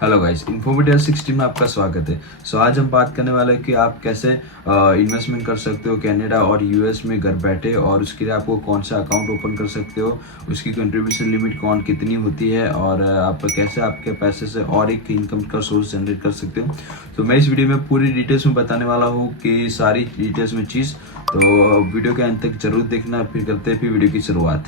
Hello guys, informative 60 में आपका स्वागत है। आज हम बात करने वाले हैं कि आप कैसे इन्वेस्टमेंट कर सकते हो कनाडा और यूएस में घर बैठे, और उसके लिए आपको कौन सा अकाउंट ओपन कर सकते हो, उसकी कंट्रीब्यूशन लिमिट कितनी होती है, और आप कैसे आपके पैसे से और एक इनकम का सोर्स जनरेट कर सकते हो। तो मैं इस वीडियो में पूरी डिटेल्स में बताने वाला हूँ कि सारी डिटेल्स में चीज़। तो वीडियो के अंत तक जरूर देखना। फिर करते हैं फिर वीडियो की शुरुआत।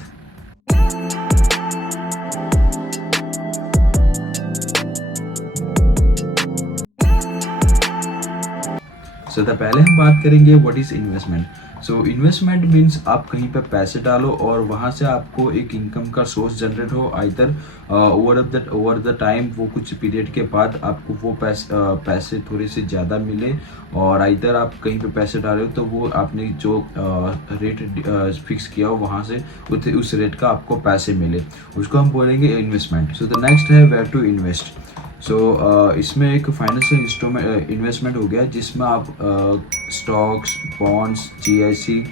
पहले हम बात करेंगे what is investment. Investment means आप कहीं पर पैसे डालो और वहां से आपको एक इनकम का सोर्स जनरेट हो। आइदर ओवर द टाइम, वो कुछ पीरियड के बाद आपको वो पैसे थोड़े से ज़्यादा मिले, और आइदर आप कहीं पे पैसे डाले हो तो वो आपने जो रेट फिक्स किया हो वहाँ से उस रेट का आपको पैसे मिले, उसको हम बोलेंगे इन्वेस्टमेंट। द नेक्स्ट है वेयर टू इन्वेस्ट। इसमें एक फाइनेंशियल इंस्ट्रूमेंट इन्वेस्टमेंट हो गया जिसमें आप stocks, bonds, GIC,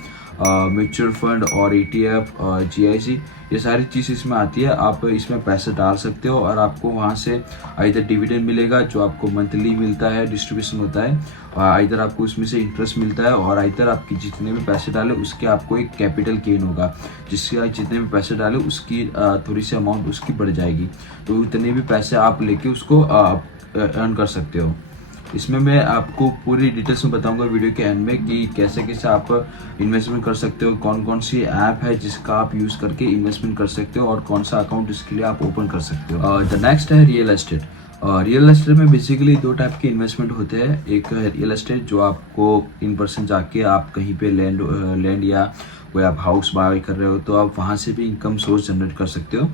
mutual fund और ईटीएफ, जीआईसी, ये सारी चीज़ इसमें आती है। आप इसमें पैसे डाल सकते हो और आपको वहाँ से आइदर डिविडेंड मिलेगा जो आपको मंथली मिलता है, डिस्ट्रीब्यूशन होता है, और आइदर आपको उसमें से इंटरेस्ट मिलता है, और आइदर आपकी जितने भी पैसे डाले उसके आपको एक कैपिटल गेन होगा, जिसके जितने भी पैसे डाले उसकी थोड़ी सी अमाउंट उसकी बढ़ जाएगी। तो उतने भी पैसे आप लेके उसको अर्न कर सकते हो। इसमें मैं आपको पूरी डिटेल्स में बताऊंगा वीडियो के एंड में कि कैसे कैसे आप इन्वेस्टमेंट कर सकते हो, कौन कौन सी ऐप है जिसका आप यूज़ करके इन्वेस्टमेंट कर सकते हो, और कौन सा अकाउंट इसके लिए आप ओपन कर सकते हो। द नेक्स्ट है रियल एस्टेट। रियल एस्टेट में बेसिकली दो टाइप के इन्वेस्टमेंट होते हैं। एक है रियल एस्टेट जो आपको इन पर्सन जाके आप कहीं पे लैंड या कोई आप हाउस बाय कर रहे हो तो आप वहाँ से भी इनकम सोर्स जनरेट कर सकते हो।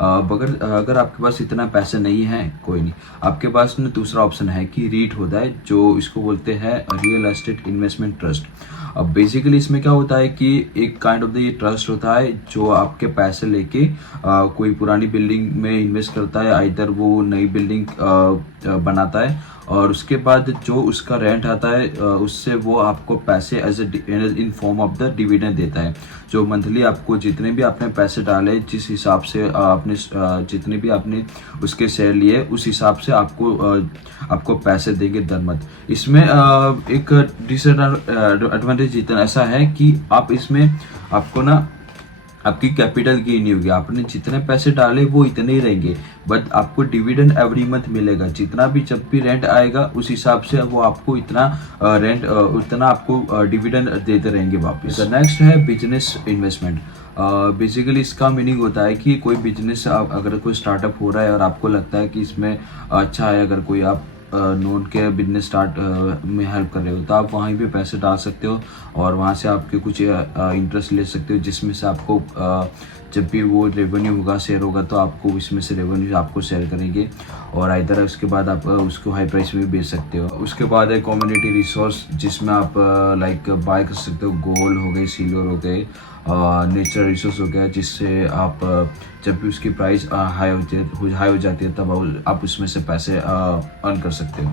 अगर आपके पास इतना पैसा नहीं है, कोई नहीं, आपके पास ना दूसरा ऑप्शन है कि रीट होता है, जो इसको बोलते हैं रियल एस्टेट इन्वेस्टमेंट ट्रस्ट। अब बेसिकली इसमें क्या होता है कि एक काइंड ऑफ द ये ट्रस्ट होता है जो आपके पैसे लेके कोई पुरानी बिल्डिंग में इन्वेस्ट करता है, आइदर वो नई बिल्डिंग बनाता है, और उसके बाद जो उसका रेंट आता है उससे वो आपको पैसे as in form of the dividend देता है, जो मंथली आपको जितने भी आपने पैसे डाले, जिस हिसाब से आपने जितने भी आपने उसके शेयर लिए, उस हिसाब से आपको पैसे देंगे दरमद। इसमें एक डिसएडवांटेज इतना ऐसा है कि आप इसमें आपको ना आपकी कैपिटल गेन नहीं होगी। आपने जितने पैसे डाले वो इतने ही रहेंगे, बट आपको डिविडेंड एवरी मंथ मिलेगा। जितना भी जब भी रेंट आएगा उस हिसाब से वो आपको इतना उतना आपको डिविडेंड देते रहेंगे वापस। नेक्स्ट है बिजनेस इन्वेस्टमेंट। बेसिकली इसका मीनिंग होता है कि कोई बिजनेस अगर कोई स्टार्टअप हो रहा है और आपको लगता है कि इसमें अच्छा है, अगर कोई आप नोन के बिजनेस स्टार्ट में हेल्प कर रहे हो तो आप वहीं पे पैसे डाल सकते हो, और वहाँ से आपके कुछ इंटरेस्ट ले सकते हो, जिसमें से आपको जब भी वो रेवेन्यू होगा, शेयर होगा, तो आपको इसमें से रेवेन्यू आपको शेयर करेंगे, और इधर उसके बाद आप उसको हाई प्राइस में भी बेच सकते हो। उसके बाद है कम्युनिटी रिसोर्स, जिसमें आप लाइक बाय कर सकते हो, गोल्ड हो गए, सिल्वर हो गए, नेचुरल रिसोर्स हो गया, जिससे आप जब भी उसकी प्राइस हाई हो जाती है तब आप उसमें से पैसे अर्न कर सकते हो।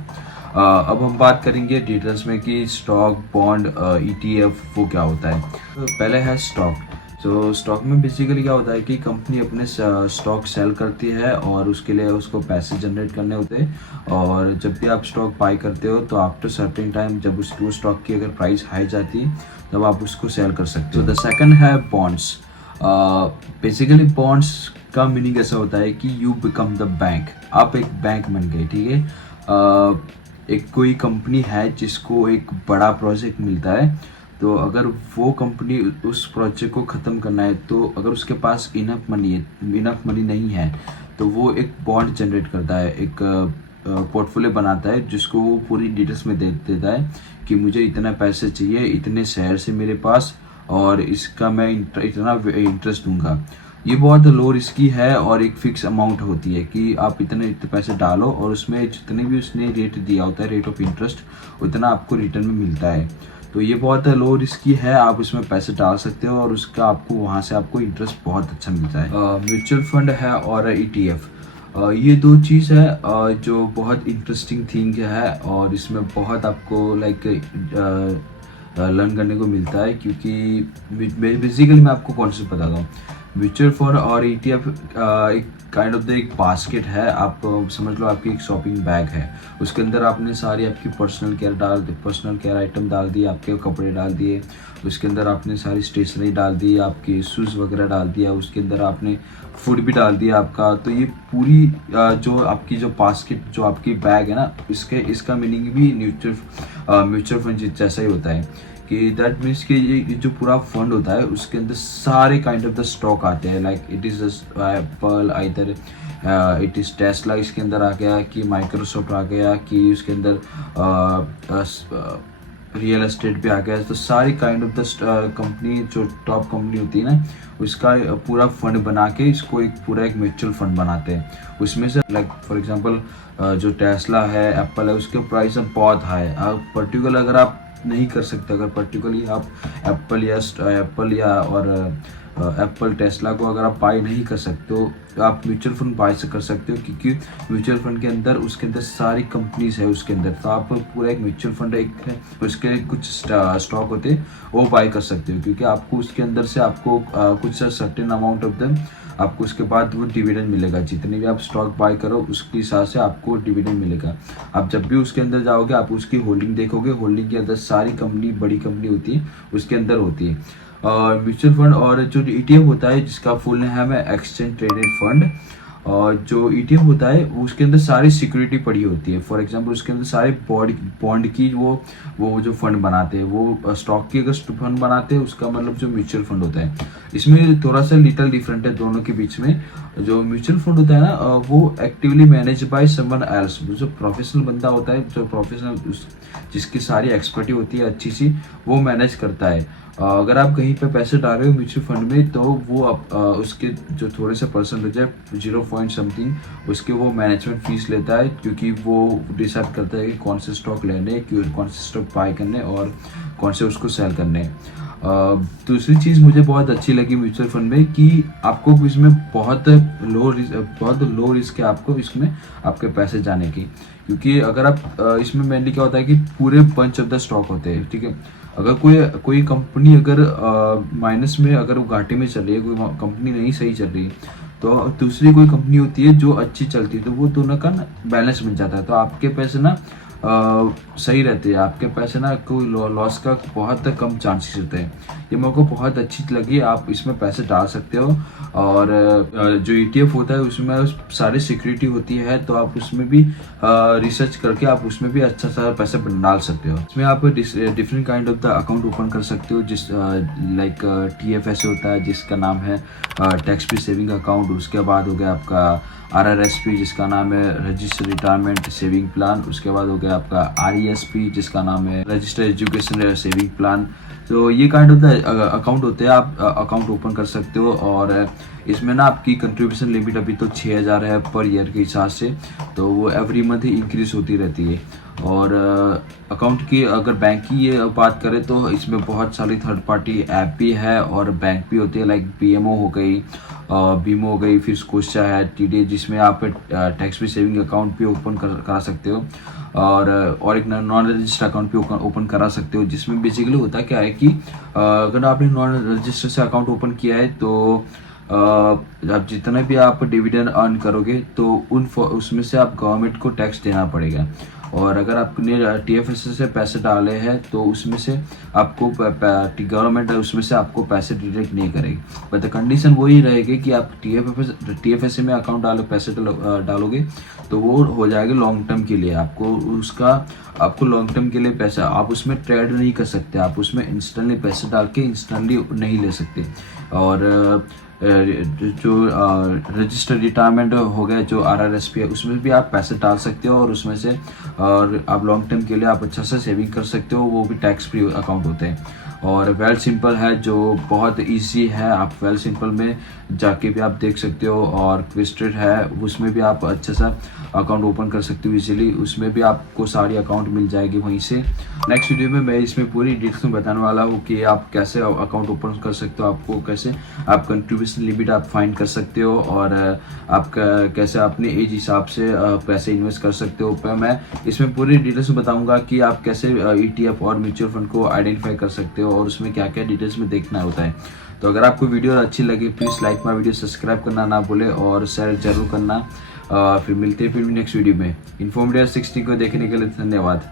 अब हम बात करेंगे डिटेल्स में कि स्टॉक, बॉन्ड, ईटीएफ वो क्या होता है। तो पहले है स्टॉक। स्टॉक में बेसिकली क्या होता है कि कंपनी अपने स्टॉक सेल करती है और उसके लिए उसको पैसे जनरेट करने होते हैं, और जब भी आप स्टॉक बाय करते हो तो आफ्टर सर्टेन टाइम जब उस स्टॉक की अगर प्राइस हाई जाती है तब आप उसको सेल कर सकते हो। द सेकंड है बॉन्ड्स। बेसिकली बॉन्ड्स का मीनिंग ऐसा होता है कि यू बिकम द बैंक। आप एक बैंक बन गए, ठीक है। एक कोई कंपनी है जिसको एक बड़ा प्रोजेक्ट मिलता है, तो अगर वो कंपनी उस प्रोजेक्ट को ख़त्म करना है, तो अगर उसके पास इनफ मनी नहीं है, तो वो एक बॉन्ड जनरेट करता है, एक पोर्टफोलियो बनाता है, जिसको वो पूरी डिटेल्स में दे देता है कि मुझे इतना पैसे चाहिए, इतने शेयर से मेरे पास, और इसका मैं इतना इंटरेस्ट दूंगा। ये बहुत लो रिस्की है, और एक फिक्स अमाउंट होती है कि आप इतने पैसे डालो, और उसमें जितने भी उसने रेट दिया होता है, रेट ऑफ इंटरेस्ट, उतना आपको रिटर्न में मिलता है। तो ये बहुत लो रिस्की है, आप इसमें पैसे डाल सकते हो, और उसका आपको वहाँ से आपको इंटरेस्ट बहुत अच्छा मिलता है। म्यूचुअल फंड है और ईटीएफ, ये दो चीज़ है जो बहुत इंटरेस्टिंग थिंग है, और इसमें बहुत आपको लाइक लर्न करने को मिलता है, क्योंकि बेसिकली मैं आपको कॉन्सेप्ट बताता हूँ। म्यूचुअल फंड और ETF एक काइंड ऑफ द एक बास्केट है। आप समझ लो आपकी एक शॉपिंग बैग है, उसके अंदर आपने सारी आपकी पर्सनल केयर आइटम डाल दिए, आपके कपड़े डाल दिए, उसके अंदर आपने सारी स्टेशनरी डाल दी, आपके शूज़ वगैरह डाल दिया, उसके अंदर आपने फूड भी डाल दिया आपका। तो ये पूरी जो आपकी जो बास्केट जो आपकी बैग है ना, इसका मीनिंग भी म्यूचुअल फंड जैसा ही होता है कि दैट मीन्स कि ये जो पूरा फंड होता है उसके अंदर सारे काइंड ऑफ द स्टॉक आते हैं। Like it is Apple, either it is Tesla इसके अंदर आ गया, कि माइक्रोसॉफ्ट आ गया, कि उसके अंदर रियल एस्टेट भी आ गया। तो सारी काइंड ऑफ द कंपनी जो टॉप कंपनी होती है ना, उसका पूरा फंड बना के इसको एक म्यूचुअल फंड बनाते हैं। उसमें से लाइक फॉर एग्जांपल जो टेस्ला है, एप्पल है, उसके प्राइस अब बहुत हाई है। पर्टिकुलर अगर आप नहीं कर सकते, अगर पर्टिकुलरली आप एप्पल और एप्पल टेस्ला को अगर आप बाय नहीं कर सकते हो, तो आप म्यूचुअल फंड बाय से कर सकते हो, क्योंकि म्यूचुअल फंड के अंदर उसके अंदर सारी कंपनीज है उसके अंदर। तो आप पूरा एक म्यूचुअल फंड एक है, उसके कुछ स्टॉक होते हैं वो बाय कर सकते हो, क्योंकि आपको उसके अंदर से आपको कुछ सर्टेन अमाउंट ऑफ देम आपको उसके बाद वो डिविडेंड मिलेगा। जितने भी आप स्टॉक बाय करो उसके हिसाब से आपको डिविडेंड मिलेगा। आप जब भी उसके अंदर जाओगे आप उसकी होल्डिंग देखोगे, होल्डिंग के अंदर सारी कंपनी बड़ी कंपनी होती है उसके अंदर होती है। और म्यूचुअल फंड और जो ETF होता है जिसका फुल नेम है एक्सचेंज ट्रेडेड फंड, और जो ETF होता है वो उसके अंदर सारी सिक्योरिटी पड़ी होती है। फॉर एग्जांपल उसके अंदर सारे बॉन्ड की वो जो फंड बनाते हैं, वो स्टॉक की अगर फंड बनाते हैं उसका मतलब जो म्यूचुअल फंड होता है। इसमें थोड़ा सा लिटिल डिफरेंट है दोनों के बीच में। जो म्यूचुअल फंड होता है ना, वो actively manage by someone else. जो प्रोफेशनल बंदा होता है, जो प्रोफेशनल जिसकी सारी एक्सपर्टी होती है अच्छी सी, वो मैनेज करता है। अगर आप कहीं पे पैसे डाल रहे हो म्यूचुअल फंड में, तो वो उसके जो थोड़े से परसेंटेज है 0 पॉइंट समथिंग उसके वो मैनेजमेंट फीस लेता है, क्योंकि वो डिसाइड करता है कि कौन से स्टॉक लेने, कौन से स्टॉक बाय करने और कौन से उसको सेल करने। दूसरी चीज़ मुझे बहुत अच्छी लगी म्यूचुअल फंड में कि आपको इसमें बहुत लो रिस्क है आपको इसमें आपके पैसे जाने की। क्योंकि अगर आप इसमें मेनली क्या होता है कि पूरे बंच ऑफ द स्टॉक होते हैं, ठीक है। अगर कोई कंपनी अगर माइनस में, अगर वो घाटे में चल रही है, कोई कंपनी नहीं सही चल रही, तो दूसरी कोई कंपनी होती है जो अच्छी चलती है, तो वो दोनों का ना बैलेंस बन जाता है। तो आपके पैसे ना सही रहते हैं, आपके पैसे ना कोई लॉस का बहुत कम चांसेस होते हैं। ये मेरे को बहुत अच्छी लगी, आप इसमें पैसे डाल सकते हो। और जो ETF होता है उसमें सारी सिक्योरिटी होती है, तो आप उसमें भी रिसर्च करके आप उसमें भी अच्छा सा पैसे डाल सकते हो। इसमें आप different kind of the account open कर सकते हो, जिस लाइक TFS होता है जिसका नाम है टैक्स फ्री सेविंग अकाउंट। उसके बाद हो गया आपका RRSP जिसका नाम है रजिस्टर्ड रिटायरमेंट सेविंग प्लान। उसके बाद हो गया आपका RESP जिसका नाम है रजिस्टर्ड एजुकेशन सेविंग प्लान। तो ये काइंड ऑफ द अकाउंट होते हैं, आप अकाउंट ओपन कर सकते हो। और इसमें ना आपकी कंट्रीब्यूशन लिमिट अभी तो 6,000 है पर ईयर के हिसाब से, तो वो एवरी मंथ ही इंक्रीज होती रहती है। और अकाउंट की अगर बैंक की ये बात करें तो इसमें बहुत सारी थर्ड पार्टी ऐप भी है और बैंक भी होती है, लाइक BMO हो गई, बीमो हो गई, फिर स्कोशा है, TD, जिसमें आप टैक्स फ्री सेविंग अकाउंट भी ओपन करा सकते हो। और एक नॉन रजिस्टर्ड अकाउंट भी ओपन करा सकते हो, जिसमें बेसिकली होता क्या है कि अगर आपने नॉन रजिस्टर्ड से अकाउंट ओपन किया है तो आप जितना भी आप डिविडेंड अर्न करोगे तो उसमें से आप गवर्नमेंट को टैक्स देना पड़ेगा। और अगर आपने TFS से पैसे डाले हैं तो उसमें से आपको गवर्नमेंट उसमें से आपको पैसे डिडक्ट नहीं करेगी, बट द कंडीशन वही रहेगी कि आप TFS में अकाउंट पैसे डालोगे तो वो हो जाएगा लॉन्ग टर्म के लिए। आपको लॉन्ग टर्म के लिए पैसा, आप उसमें ट्रेड नहीं कर सकते, आप उसमें इंस्टेंटली पैसे डाल के इंस्टेंटली नहीं ले सकते। और जो रजिस्टर्ड रिटायरमेंट हो गया जो RRSP है, उसमें भी आप पैसे डाल सकते हो और उसमें से और आप लॉन्ग टर्म के लिए आप अच्छा सा सेविंग कर सकते हो, वो भी टैक्स फ्री अकाउंट होते हैं। और वेल सिंपल है जो बहुत इजी है, आप वेल सिंपल में जाके भी आप देख सकते हो। और ट्विस्टेड है उसमें भी आप अच्छा सा अकाउंट ओपन कर सकते हो इजीली, उसमें भी आपको सारी अकाउंट मिल जाएगी वहीं से। नेक्स्ट वीडियो में मैं इसमें पूरी डिटेल्स में बताने वाला हूँ कि आप कैसे अकाउंट ओपन कर सकते हो, आपको कैसे आप कंट्रीब्यूशन लिमिट आप फाइंड कर सकते हो, और आप कैसे अपने एज हिसाब से पैसे इन्वेस्ट कर सकते हो। पर मैं इसमें पूरी डिटेल्स में बताऊँगा कि आप कैसे ETF और म्यूचुअल फंड को आइडेंटिफाई कर सकते हो और उसमें क्या क्या डिटेल्स में देखना होता है। तो अगर आपको वीडियो अच्छी लगी please like my video, subscribe करना ना भूले और शेयर जरूर करना। फिर मिलते हैं फिर नेक्स्ट वीडियो में। इन्फॉर्मेटिव 16 को देखने के लिए धन्यवाद।